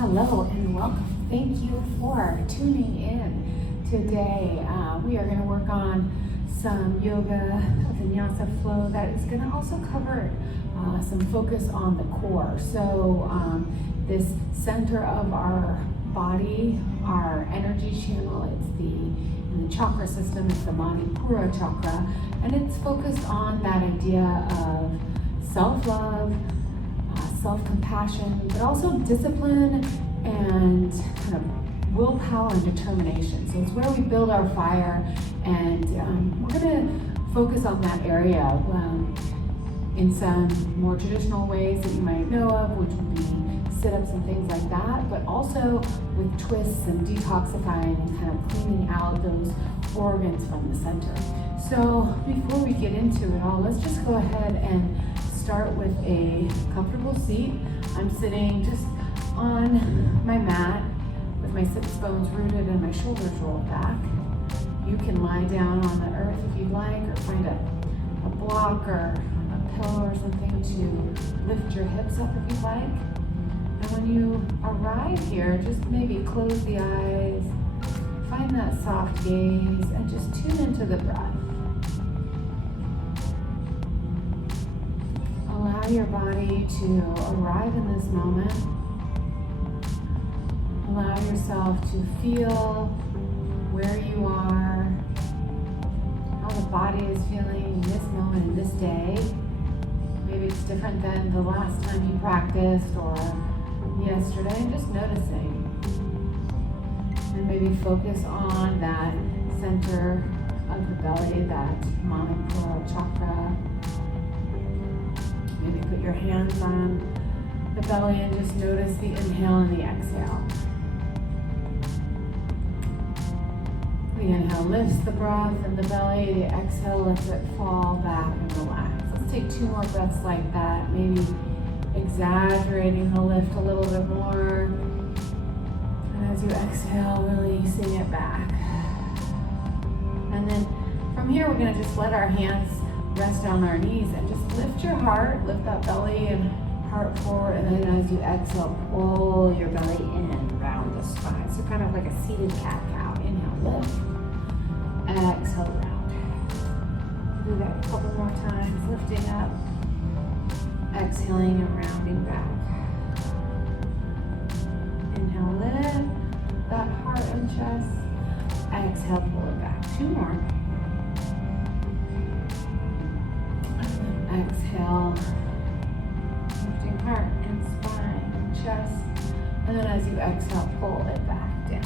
Hello and welcome. Thank you for tuning in today. We are going to work on some yoga, Vinyasa flow that is going to also cover some focus on the core. So this center of our body, our energy channel, in the chakra system, it's the Manipura chakra, and it's focused on that idea of self-love, self-compassion, but also discipline and kind of willpower and determination. So it's where we build our fire, and we're going to focus on that area in some more traditional ways that you might know of, which would be sit-ups and things like that, but also with twists and detoxifying and kind of cleaning out those organs from the center. So before we get into it all, let's just go ahead and start with a comfortable seat. I'm sitting just on my mat with my sits bones rooted and my shoulders rolled back. You can lie down on the earth if you'd like, or find a block or a pillow or something to lift your hips up if you'd like. And when you arrive here, just maybe close the eyes, find that soft gaze, and just tune into the breath. Allow your body to arrive in this moment. Allow yourself to feel where you are, how the body is feeling in this moment, in this day. Maybe it's different than the last time you practiced or yesterday, and just noticing. And maybe focus on that center of the belly, that Manipura chakra. Maybe put your hands on the belly and just notice the inhale and the exhale. The inhale lifts the breath in the belly, the exhale lets it fall back and relax. Let's take 2 more breaths like that, maybe exaggerating the lift a little bit more. And as you exhale, releasing it back. And then from here, we're going to just let our hands rest on our knees and just lift your heart, lift that belly and heart forward, and then as you exhale, pull your belly in around the spine. So kind of like a seated cat-cow. Inhale, lift. Exhale, round. Do that a couple more times, lifting up, exhaling and rounding back. Inhale, lift that heart and chest. Exhale, pull it back. 2 more. Exhale, lifting heart and spine and chest. And then as you exhale, pull it back down.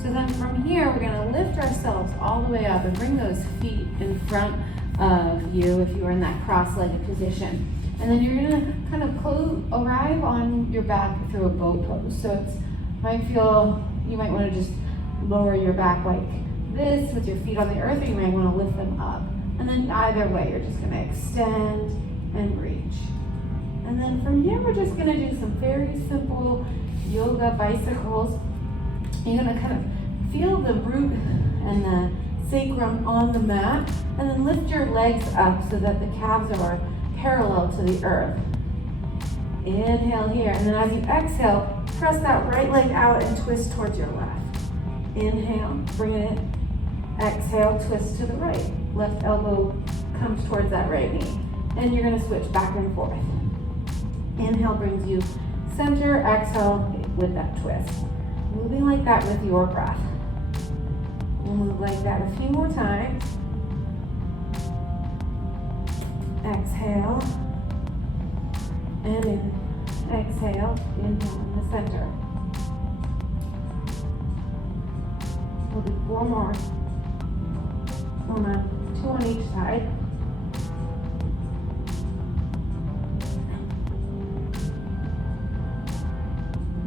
So then from here, we're going to lift ourselves all the way up and bring those feet in front of you if you are in that cross-legged position. And then you're going to kind of arrive on your back through a boat pose. So you might want to just lower your back like this with your feet on the earth, or you might want to lift them up. And then either way, you're just going to extend and reach. And then from here, we're just going to do some very simple yoga bicycles. You're going to kind of feel the root and the sacrum on the mat, and then lift your legs up so that the calves are parallel to the earth. Inhale here, and then as you exhale, press that right leg out and twist towards your left. Inhale, bring it in. Exhale, twist to the right. Left elbow comes towards that right knee. And you're going to switch back and forth. Inhale brings you center, exhale with that twist. Moving like that with your breath. We'll move like that a few more times. Exhale. And in. Exhale. Inhale in the center. We'll do 4 more. 2 on each side.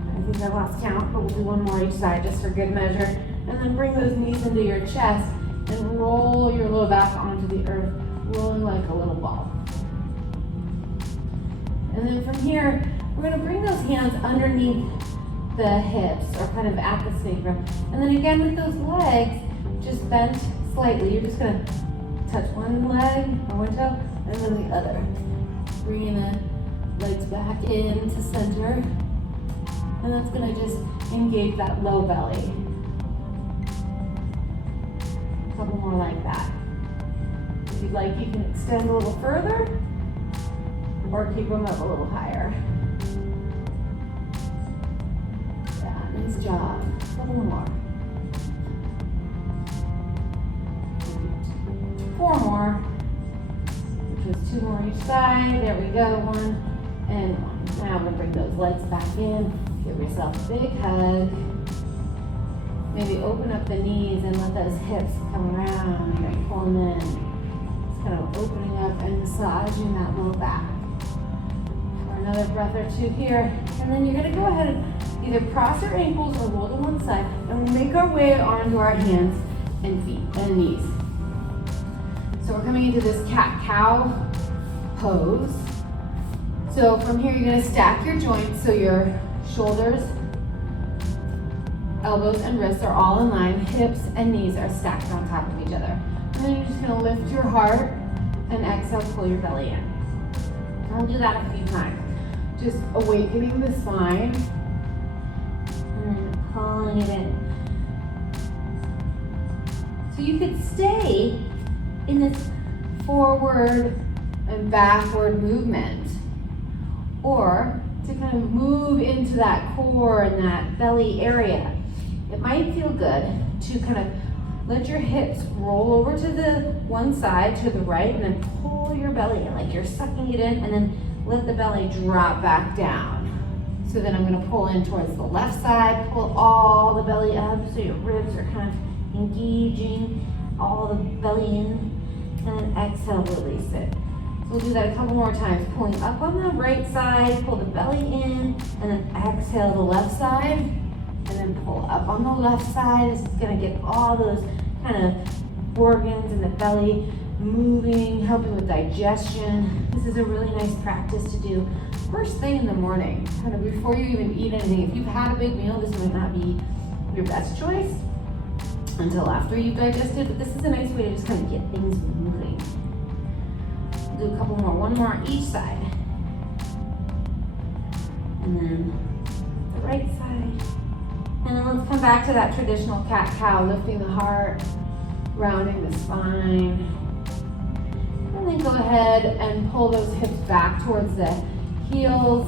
I think I lost count, but we'll do 1 more each side just for good measure. And then bring those knees into your chest and roll your low back onto the earth, rolling like a little ball. And then from here, we're going to bring those hands underneath the hips, or kind of at the sacrum. And then again with those legs just bent slightly, you're just going to touch one leg or one toe and then the other. Bringing the legs back into center. And that's gonna just engage that low belly. A couple more like that. If you'd like, you can extend a little further or keep them up a little higher. Yeah, nice job. A couple more. 4 more, which was 2 more each side. There we go, 1 and 1. Now we're gonna bring those legs back in. Give yourself a big hug. Maybe open up the knees and let those hips come around. You're gonna pull them in. Just kind of opening up and massaging that low back. For another breath or 2 here. And then you're gonna go ahead and either cross your ankles or roll to one side. And we'll make our way onto our hands and feet and knees. So we're coming into this cat-cow pose. So from here, you're gonna stack your joints so your shoulders, elbows, and wrists are all in line. Hips and knees are stacked on top of each other. And then you're just gonna lift your heart and exhale, pull your belly in. I'll do that a few times. Just awakening the spine and pulling it in. So you could stay in this forward and backward movement, or to kind of move into that core and that belly area. It might feel good to kind of let your hips roll over to the one side, to the right, and then pull your belly in, like you're sucking it in, and then let the belly drop back down. So then I'm gonna pull in towards the left side, pull all the belly up so your ribs are kind of engaging all the belly in, and then exhale, release it. So we'll do that a couple more times. Pulling up on the right side, pull the belly in, and then exhale the left side, and then pull up on the left side. This is gonna get all those kind of organs in the belly moving, helping with digestion. This is a really nice practice to do first thing in the morning, kind of before you even eat anything. If you've had a big meal, this might not be your best choice until after you've digested, but this is a nice way to just kind of get things moving. Do a couple more, 1 more on each side. And then the right side. And then let's come back to that traditional cat-cow, lifting the heart, rounding the spine. And then go ahead and pull those hips back towards the heels.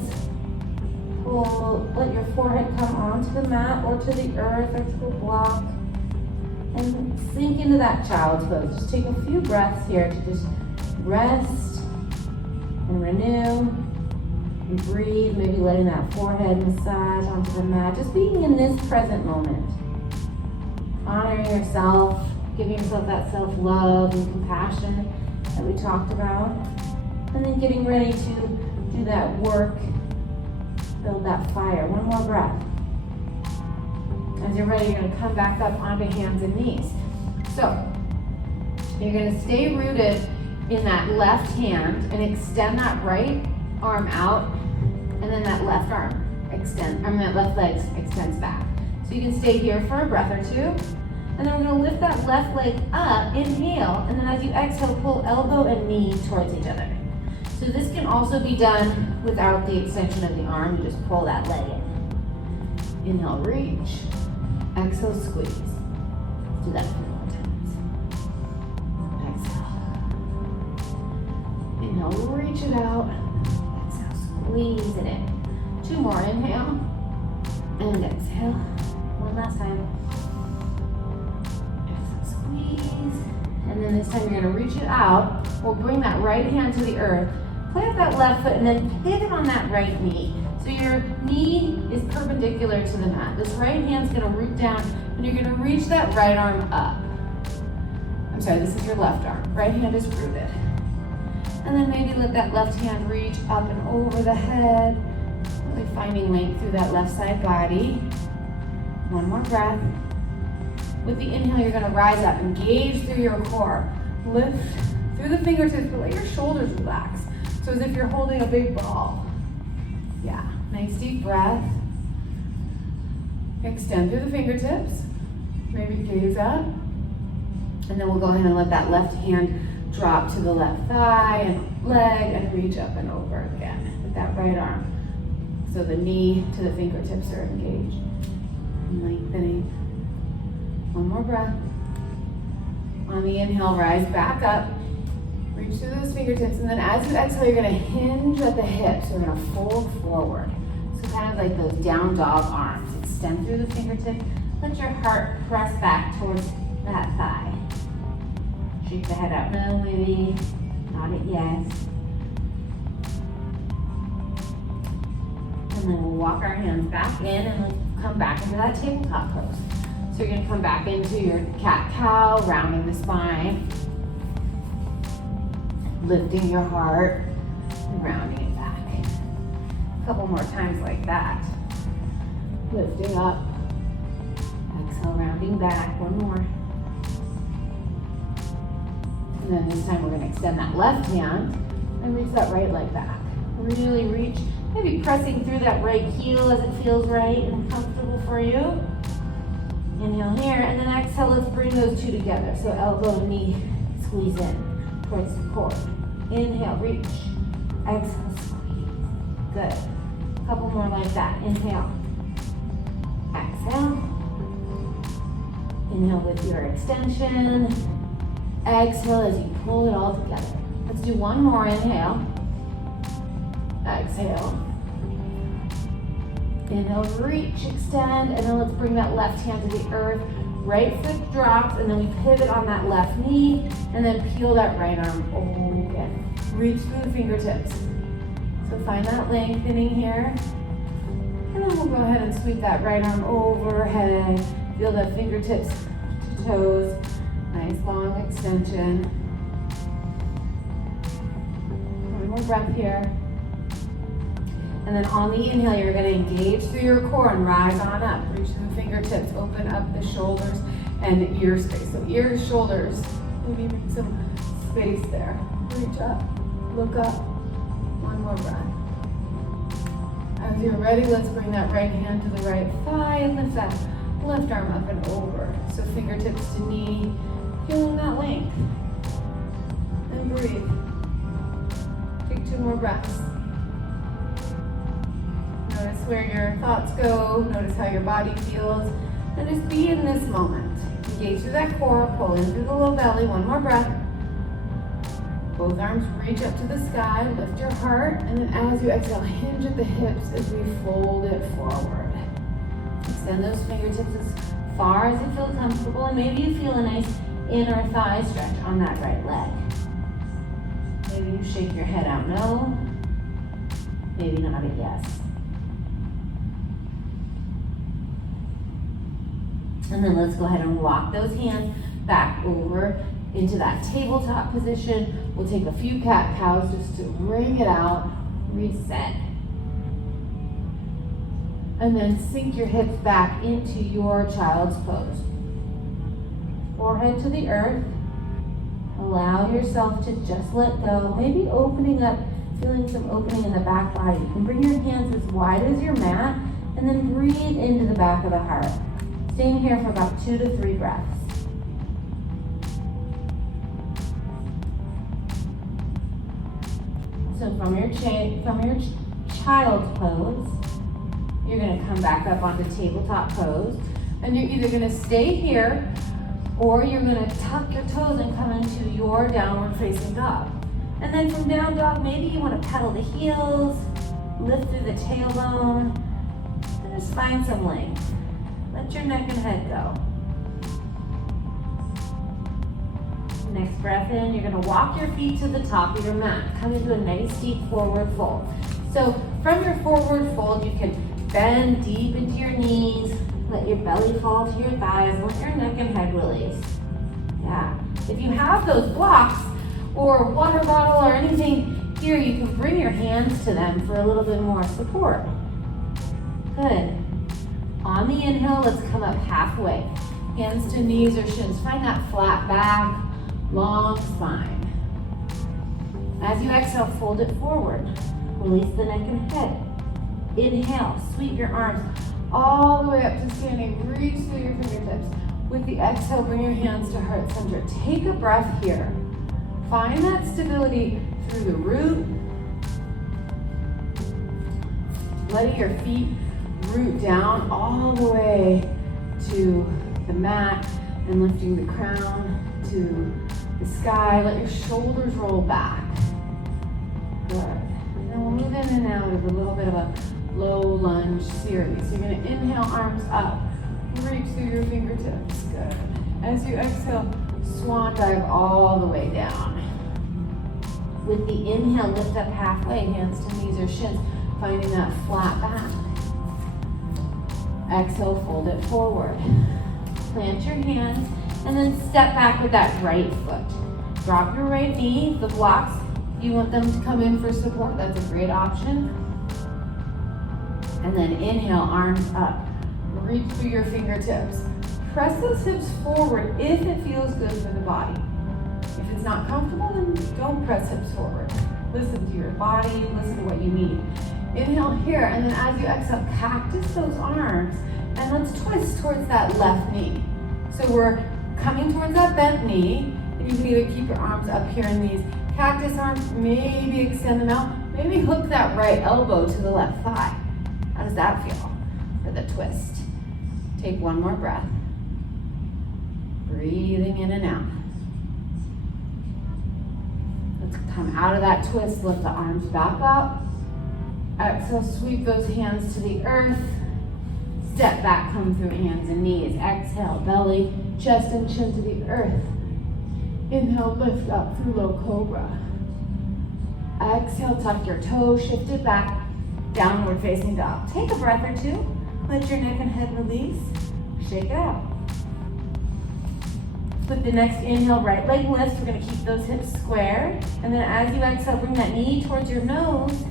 Let your forehead come onto the mat or to the earth or to a block. And sink into that child's pose. Just take a few breaths here to just rest and renew and breathe, maybe letting that forehead massage onto the mat. Just being in this present moment. Honoring yourself, giving yourself that self-love and compassion that we talked about. And then getting ready to do that work, build that fire. 1 more breath. As you're ready, you're gonna come back up onto hands and knees. So, you're gonna stay rooted in that left hand and extend that right arm out, and then that left arm that left leg extends back. So you can stay here for a breath or 2, and then we're gonna lift that left leg up, inhale, and then as you exhale, pull elbow and knee towards each other. So this can also be done without the extension of the arm. You just pull that leg in. Inhale, reach. Exhale, squeeze. Let's do that a few more times. Exhale. Inhale, reach it out. Exhale, squeeze it in. 2 more, inhale. And exhale. 1 last time. Exhale, squeeze. And then this time you're gonna reach it out. We'll bring that right hand to the earth. Plant that left foot and then pivot on that right knee. So your knee is perpendicular to the mat. This right hand's gonna root down and you're gonna reach that right arm up. I'm sorry, this is your left arm. Right hand is rooted. And then maybe let that left hand reach up and over the head, really finding length through that left side body. 1 more breath. With the inhale, you're gonna rise up, engage through your core. Lift through the fingertips, but let your shoulders relax. So as if you're holding a big ball. Yeah, nice deep breath. Extend through the fingertips. Maybe gaze up. And then we'll go ahead and let that left hand drop to the left thigh and leg and reach up and over again with that right arm. So the knee to the fingertips are engaged. Lengthening. One more breath. On the inhale, rise back up. Reach through those fingertips, and then as you exhale, you're gonna hinge at the hips. You're gonna fold forward. So kind of like those down dog arms. Extend through the fingertips. Let your heart press back towards that thigh. Shake the head out, no, maybe. Nod it, yes. And then we'll walk our hands back in and let's come back into that tabletop pose. So you're gonna come back into your cat-cow, rounding the spine, lifting your heart, and rounding it back. A couple more times like that. Lifting up, exhale, rounding back, one more. And then this time we're gonna extend that left hand and reach that right leg back. Really reach, maybe pressing through that right heel as it feels right and comfortable for you. Inhale here, and then exhale, let's bring those two together. So elbow and knee squeeze in towards the core. Inhale, reach. Exhale, squeeze. Good. A couple more like that. Inhale. Exhale. Inhale with your extension. Exhale as you pull it all together. Let's do one more. Inhale. Exhale. Inhale, reach, extend, and then let's bring that left hand to the earth. Right foot drops, and then we pivot on that left knee, and then peel that right arm open. Reach through the fingertips. So find that lengthening here. And then we'll go ahead and sweep that right arm overhead. Feel the fingertips to toes. Nice long extension. One more breath here. And then on the inhale, you're gonna engage through your core and rise on up. Reach through the fingertips, open up the shoulders and ear space. So ears, shoulders, maybe even some space there. Reach up, look up, one more breath. As you're ready, let's bring that right hand to the right thigh and lift that left arm up and over. So fingertips to knee, feeling that length. And breathe. Take 2 more breaths. Notice where your thoughts go, notice how your body feels, and just be in this moment. Engage through that core, pull in through the low belly, one more breath. Both arms reach up to the sky, lift your heart, and then as you exhale, hinge at the hips as we fold it forward. Extend those fingertips as far as you feel comfortable, and maybe you feel a nice inner thigh stretch on that right leg. Maybe you shake your head out no, maybe nod a yes. And then let's go ahead and walk those hands back over into that tabletop position. We'll take a few cat-cows just to wring it out, reset. And then sink your hips back into your child's pose. Forehead to the earth. Allow yourself to just let go. Maybe opening up, feeling some opening in the back body. You can bring your hands as wide as your mat and then breathe into the back of the heart. Staying here for about 2 to 3 breaths. So from your child's pose, you're going to come back up onto tabletop pose, and you're either going to stay here or you're going to tuck your toes and come into your downward facing dog. And then from down dog, maybe you want to pedal the heels, lift through the tailbone, and just find some length. Let your neck and head go. Next breath in, you're gonna walk your feet to the top of your mat. Come into a nice deep forward fold. So from your forward fold, you can bend deep into your knees, let your belly fall to your thighs, let your neck and head release. Yeah. If you have those blocks or water bottle or anything here, you can bring your hands to them for a little bit more support. Good. On the inhale, let's come up halfway. Hands to knees or shins. Find that flat back, long spine. As you exhale, fold it forward. Release the neck and head. Inhale, sweep your arms all the way up to standing. Reach through your fingertips. With the exhale, bring your hands to heart center. Take a breath here. Find that stability through the root letting your feet root down all the way to the mat and lifting the crown to the sky. Let your shoulders roll back. Good. And then we'll move in and out of a little bit of a low lunge series. So you're going to inhale, arms up. Reach through your fingertips. Good. As you exhale, swan dive all the way down. With the inhale, lift up halfway, hands to knees or shins, finding that flat back. Exhale, fold it forward. Plant your hands, and then step back with that right foot. Drop your right knee. The blocks, you want them to come in for support. That's a great option. And then inhale, arms up. Reach through your fingertips. Press those hips forward if it feels good for the body. If it's not comfortable, then don't press hips forward. Listen to your body, listen to what you need. Inhale here, and then as you exhale, cactus those arms, and let's twist towards that left knee. So we're coming towards that bent knee, and you can either keep your arms up here in these cactus arms, maybe extend them out, maybe hook that right elbow to the left thigh. How does that feel for the twist? Take one more breath. Breathing in and out. Let's come out of that twist, lift the arms back up. Exhale, sweep those hands to the earth. Step back, come through hands and knees. Exhale, belly, chest and chin to the earth. Inhale, lift up through low cobra. Exhale, tuck your toes, shift it back, downward facing dog. Take a breath or two. Let your neck and head release. Shake it out. With the next inhale, right leg lifts. We're going to keep those hips square. And then as you exhale, bring that knee towards your nose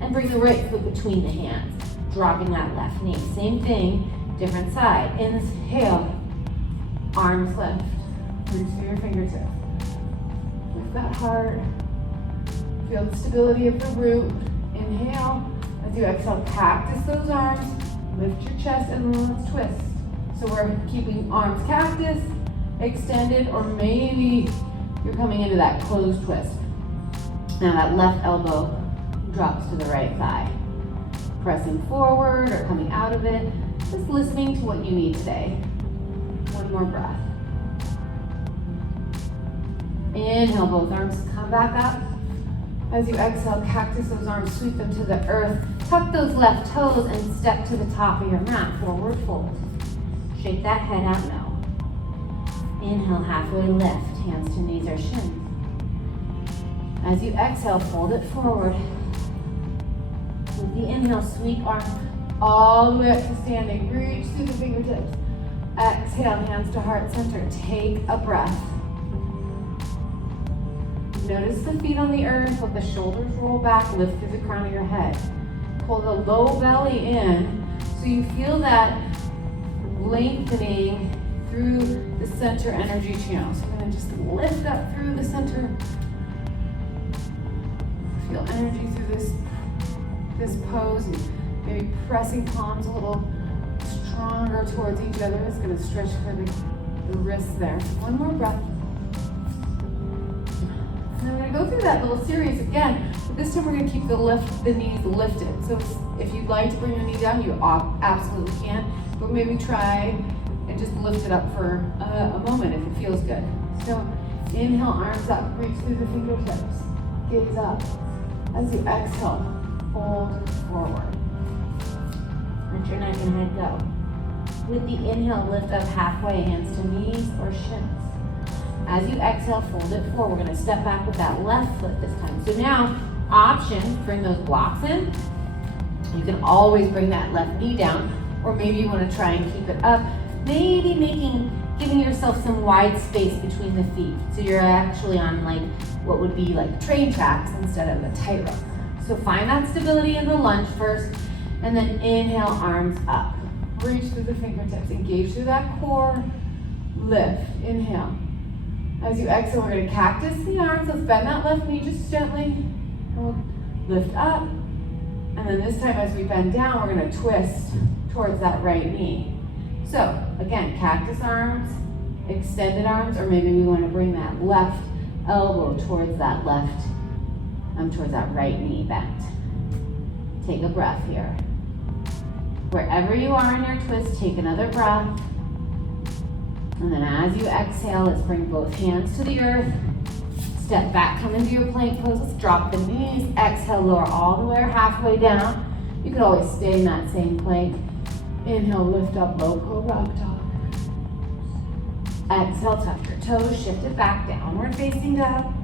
and bring the right foot between the hands, dropping that left knee. Same thing, different side. Inhale, arms lift. Reach through your fingertips. Lift that heart. Feel the stability of the root. Inhale. As you exhale, cactus those arms. Lift your chest and then let's twist. So we're keeping arms cactus, extended, or maybe you're coming into that closed twist. Now that left elbow drops to the right thigh. Pressing forward or coming out of it. Just listening to what you need today. One more breath. Inhale, both arms come back up. As you exhale, cactus those arms, sweep them to the earth. Tuck those left toes and step to the top of your mat. Forward fold. Shake that head out now. Inhale, halfway lift, hands to knees or shins. As you exhale, fold it forward. With the inhale, sweep arms all the way up to standing. Reach through the fingertips. Exhale, hands to heart center. Take a breath. Notice the feet on the earth, let the shoulders roll back, lift through the crown of your head. Pull the low belly in so you feel that lengthening through the center energy channel. So we're going to just lift up through the center. Feel energy through this pose, and maybe pressing palms a little stronger towards each other. It's going to stretch for the wrists there. So one more breath. And I'm going to go through that little series again, but this time we're going to keep the knees lifted. So if you'd like to bring your knee down, you absolutely can, but maybe try and just lift it up for a moment if it feels good. So inhale, arms up, reach through the fingertips, gaze up. As you exhale, fold forward. Let your neck and head go. With the inhale, lift up halfway, hands to knees or shins. As you exhale, fold it forward. We're going to step back with that left foot this time. So now, option, bring those blocks in. You can always bring that left knee down, or maybe you want to try and keep it up. Maybe giving yourself some wide space between the feet. So you're actually on like what would be like train tracks instead of a tightrope. So find that stability in the lunge first, and then inhale, arms up. Reach through the fingertips, engage through that core, lift, inhale. As you exhale, we're going to cactus the arms. Let's bend that left knee just gently. And we'll lift up. And then this time as we bend down, we're going to twist towards that right knee. So again, cactus arms, extended arms, or maybe we want to bring that left elbow towards that right knee bent. Take a breath here. Wherever you are in your twist, take another breath. And then as you exhale, let's bring both hands to the earth. Step back, come into your plank pose. Let's drop the knees. Exhale, lower all the way or halfway down. You could always stay in that same plank. Inhale, lift up, low cobra, up dog. Exhale, tuck your toes, shift it back, downward facing dog.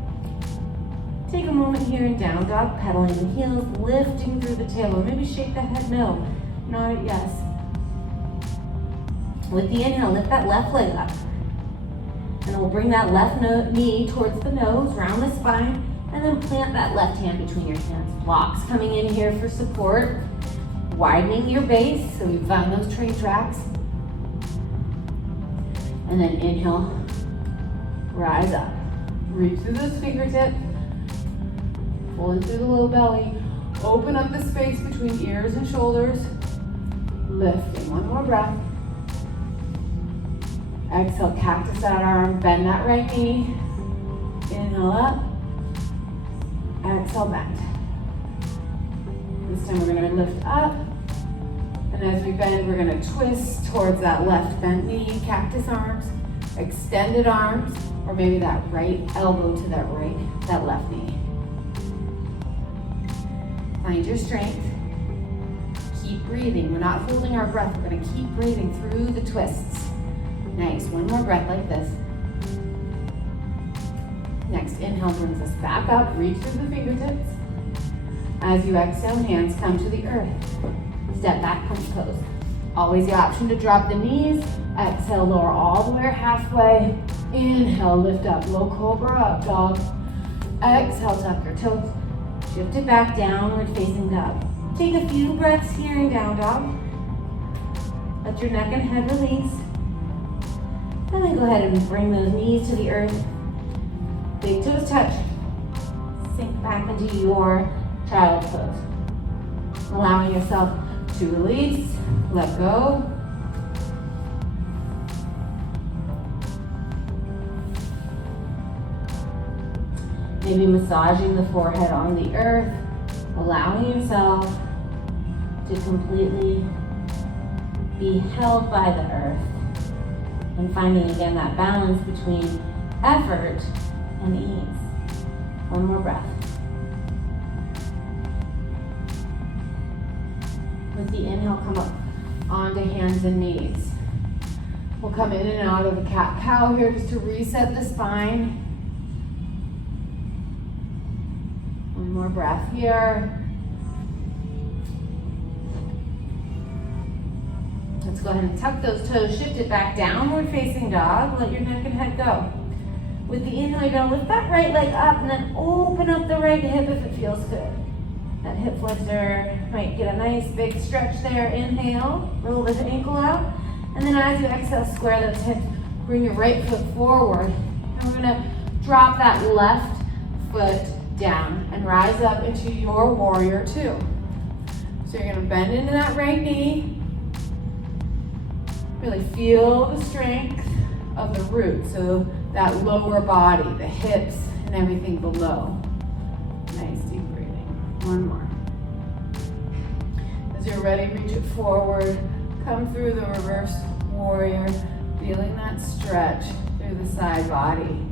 Take a moment here in down dog, pedaling the heels, lifting through the tailbone. Maybe shake the head no, nod it yes. With the inhale, lift that left leg up. And we'll bring that left knee towards the nose, round the spine, and then plant that left hand between your hands. Blocks coming in here for support, widening your base, so you find those train tracks. And then inhale, rise up. Reach through those fingertips, pulling through the low belly. Open up the space between ears and shoulders. Lifting, one more breath. Exhale, cactus that arm, bend that right knee. Inhale up. Exhale, bend. This time we're gonna lift up. And as we bend, we're gonna twist towards that left bent knee, cactus arms, extended arms, or maybe that right elbow to that left knee. Find your strength. Keep breathing. We're not holding our breath. We're gonna keep breathing through the twists. Nice, one more breath like this. Next, inhale brings us back up, reach through the fingertips. As you exhale, hands come to the earth. Step back, punch pose. Always the option to drop the knees. Exhale, lower all the way or halfway. Inhale, lift up, low cobra, up dog. Exhale, tuck your toes. Shift it back, downward facing dog. Take a few breaths here in down dog. Let your neck and head release. And then go ahead and bring those knees to the earth. Big toes touch. Sink back into your child's pose. Allowing yourself to release, let go. Maybe massaging the forehead on the earth, allowing yourself to completely be held by the earth. And finding again that balance between effort and ease. One more breath. With the inhale, come up onto hands and knees. We'll come in and out of a cat-cow here just to reset the spine. One more breath here. Let's go ahead and tuck those toes, shift it back, downward facing dog. Let your neck and head go. With the inhale, you're gonna lift that right leg up and then open up the right hip if it feels good. That hip flexor might get a nice big stretch there. Inhale, roll the ankle out. And then as you exhale, square those hips. Bring your right foot forward. And we're gonna drop that left foot down and rise up into your warrior two. So you're gonna bend into that right knee. Really feel the strength of the root, so that lower body, the hips, and everything below. Nice deep breathing. One more. As you're ready, reach it forward. Come through the reverse warrior, feeling that stretch through the side body.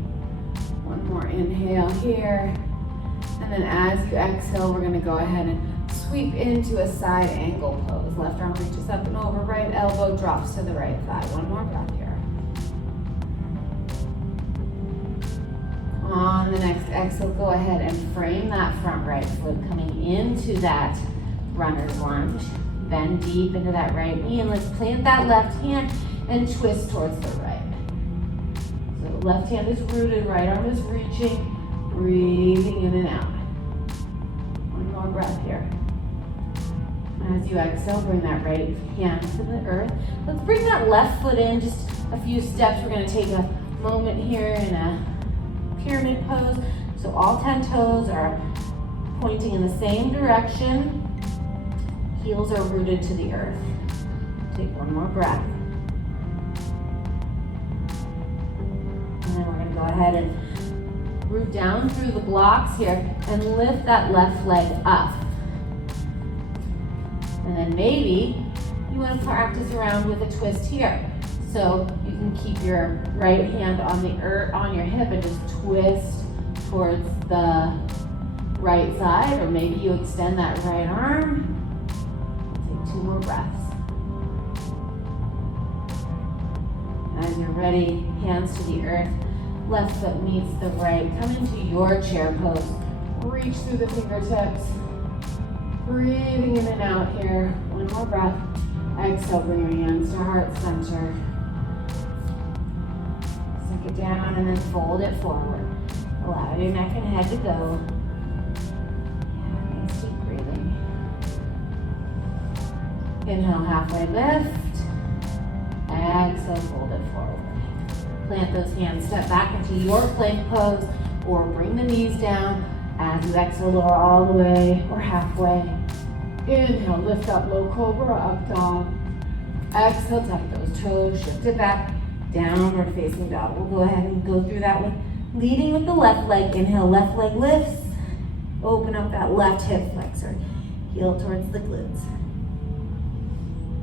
One more inhale here. And then as you exhale, we're gonna go ahead and sweep into a side angle pose. Left arm reaches up and over, right elbow drops to the right thigh. One more breath here. On the next exhale, go ahead and frame that front right foot coming into that runner's lunge. Bend deep into that right knee and let's plant that left hand and twist towards the right. So left hand is rooted, right arm is reaching, breathing in and out. One more breath here. As you exhale, bring that right hand to the earth. Let's bring that left foot in just a few steps. We're gonna take a moment here in a pyramid pose. So all 10 toes are pointing in the same direction. Heels are rooted to the earth. Take one more breath. And then we're gonna go ahead and root down through the blocks here and lift that left leg up. And then maybe you want to practice around with a twist here. So you can keep your right hand on your hip and just twist towards the right side, or maybe you extend that right arm. Take 2 more breaths. As you're ready, hands to the earth, left foot meets the right. Come into your chair pose. Reach through the fingertips. Breathing in and out here. 1 more breath. Exhale, bring your hands to heart center. Sink it down and then fold it forward. Allow your neck and head to go. Nice deep breathing. Inhale, halfway lift. Exhale, fold it forward. Plant those hands, step back into your plank pose, or bring the knees down as you exhale, lower all the way or halfway. Inhale, lift up, low cobra, up dog. Exhale, tuck those toes, shift it back, downward facing dog. We'll go ahead and go through that one. Leading with the left leg, inhale, left leg lifts. Open up that left hip flexor. Heel towards the glutes.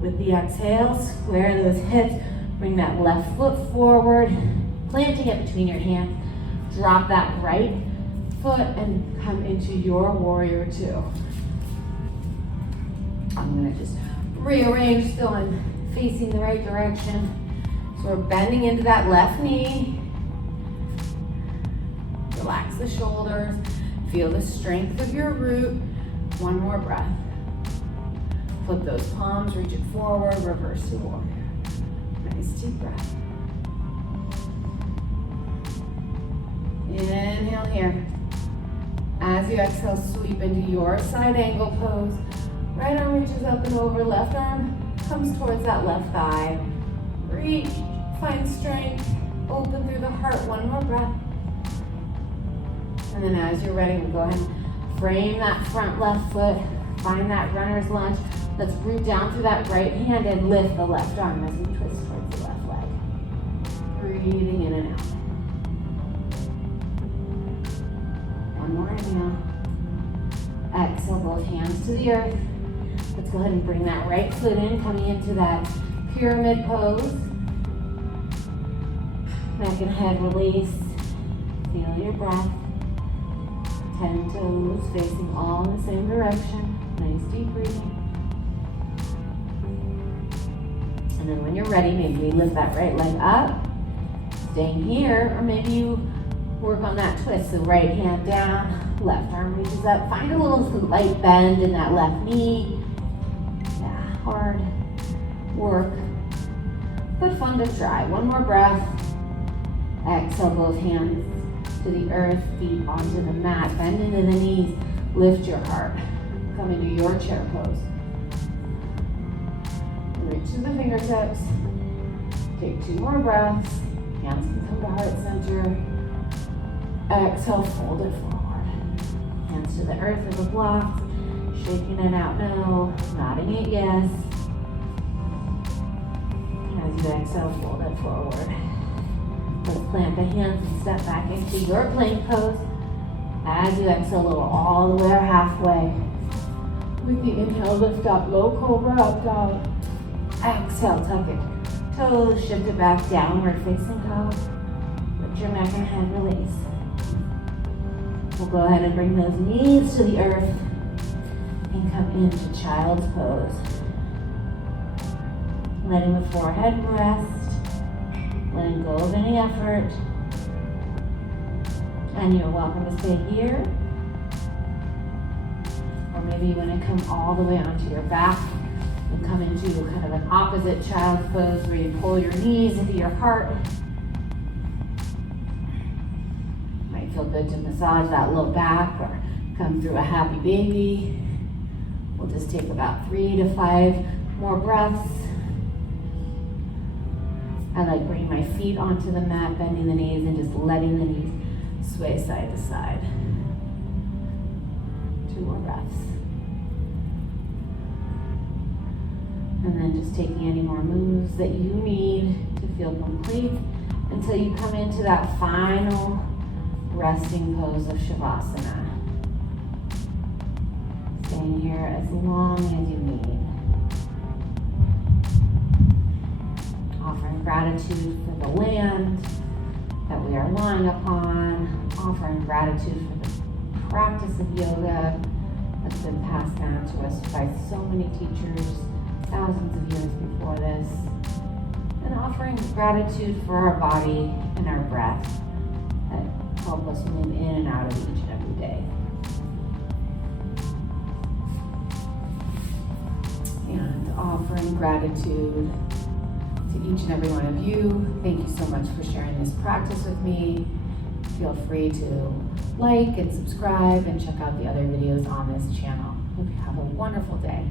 With the exhale, square those hips. Bring that left foot forward, planting it between your hands. Drop that right foot and come into your warrior 2. I'm gonna just rearrange so I'm facing the right direction. So we're bending into that left knee. Relax the shoulders. Feel the strength of your root. 1 more breath. Flip those palms, reach it forward, reverse the warrior. Nice deep breath. Inhale here. As you exhale, sweep into your side angle pose. Right arm reaches up and over, left arm comes towards that left thigh. Reach, find strength, open through the heart. 1 more breath. And then as you're ready, we'll go ahead and frame that front left foot. Find that runner's lunge. Let's root down through that right hand and lift the left arm as we twist towards the left leg. Breathing in and out. 1 more inhale. Exhale, both hands to the earth. Let's go ahead and bring that right foot in, coming into that pyramid pose. Neck and head release. Feel your breath. 10 toes facing all in the same direction. Nice deep breathing. And then when you're ready, maybe we lift that right leg up, staying here, or maybe you work on that twist. So right hand down, left arm reaches up. Find a little slight bend in that left knee. Yeah, hard work, but fun to try. 1 more breath. Exhale, both hands to the earth, feet onto the mat. Bend into the knees, lift your heart. Come into your chair pose. Reach to the fingertips. Take 2 more breaths. Hands can come to heart center. Exhale, fold it forward. Hands to the earth as a block. Shaking it out, no. Nodding it, yes. As you exhale, fold it forward. Let's plant the hands and step back into your plank pose. As you exhale, lower all the way or halfway. With the inhale, lift up, low cobra, up dog. Exhale, tuck it. Toes, shift it back, downward facing dog. Let your neck and head release. We'll go ahead and bring those knees to the earth and come into child's pose. Letting the forehead rest. Letting go of any effort. And you're welcome to stay here. Or maybe you want to come all the way onto your back and come into kind of an opposite child's pose where you pull your knees into your heart. Might feel good to massage that low back or come through a happy baby. We'll just take about 3 to 5 more breaths. I like bringing my feet onto the mat, bending the knees, and just letting the knees sway side to side. 2 more breaths. And then just taking any more moves that you need to feel complete until you come into that final resting pose of Shavasana. Staying here as long as you need. gratitude for the land that we are lying upon, offering gratitude for the practice of yoga that's been passed down to us by so many teachers thousands of years before this, and offering gratitude for our body and our breath that help us move in and out of each and every day. And offering gratitude to each and every one of you. Thank you so much for sharing this practice with me. Feel free to like and subscribe and check out the other videos on this channel. Hope you have a wonderful day.